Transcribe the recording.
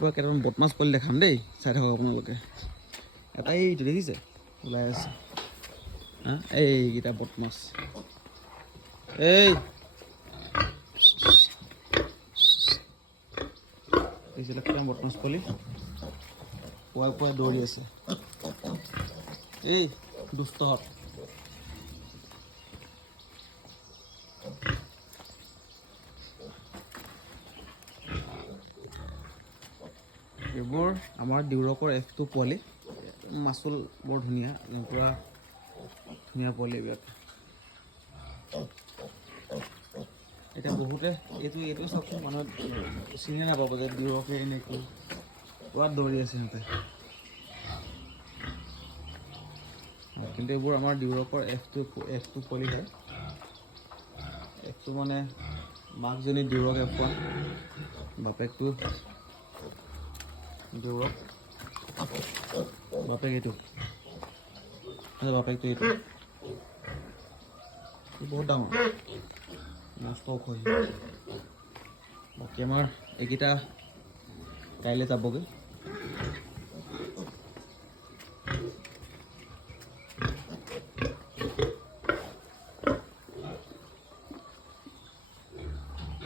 পৰা কেইটামান বদমাছ পোৱালি দেখাম দেই, চাই থাকক আপোনালোকে। এটা এইটো দেখিছে ওলাই আছে, হা এইকেইটা বদমাছ। দেখিছিলে কিমান বদমাছ পোৱালি, পুৱাই পুৱাই দৌৰি আছে। এই দুষ্টহঁত। এইবোৰ আমাৰ ডিউৰকৰ F2 পোৱালি, মাচুল বৰ ধুনীয়া, পূৰা ধুনীয়া পোৱালি এইবিলাক। এতিয়া বহুতে এইটো চাওকচোন, মানুহে চিনি নাপাব যে ডিউৰকে এনেকৈ পূৰা দৌৰি আছে সিহঁতে। কিন্তু এইবোৰ আমাৰ ডিউৰকৰ F2 পোৱালি হয়। F2 মানে মাকজনী ডিউৰক F1, বাপেকটো ডিউৰক, বাপেক এইটো, বাপেকটো এইটো। বহুত ডাঙৰ, মস্ত ওখ। বাকী আমাৰ এইকেইটা কাইলৈ যাবগৈ।